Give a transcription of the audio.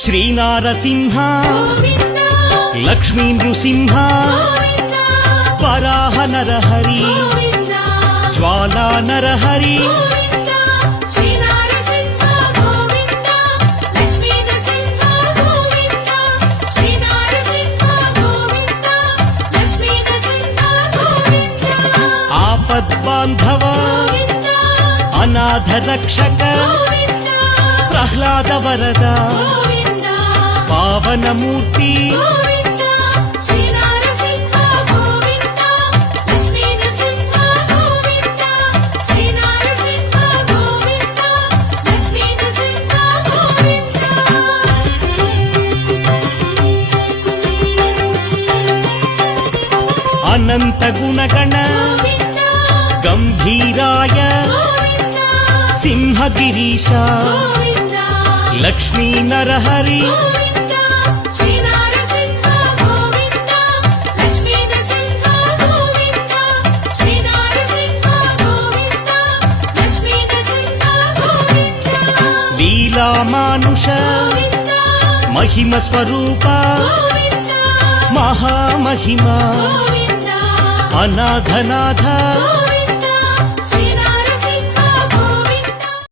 శ్రీనారసింహ లక్ష్మీ నృసింహ వరాహ నరహరి జ్వాలా నరహరి ఆపద్బాంధవ అనాథ రక్షక ప్రహ్లాద వరద పావనమూర్తి అనంత గుణగణ గంభీరాయ సింహగిరీశ లక్ష్మీ నరహరి లీలామానుష మహిమ స్వరూప మహామహిమ అనాథనాథ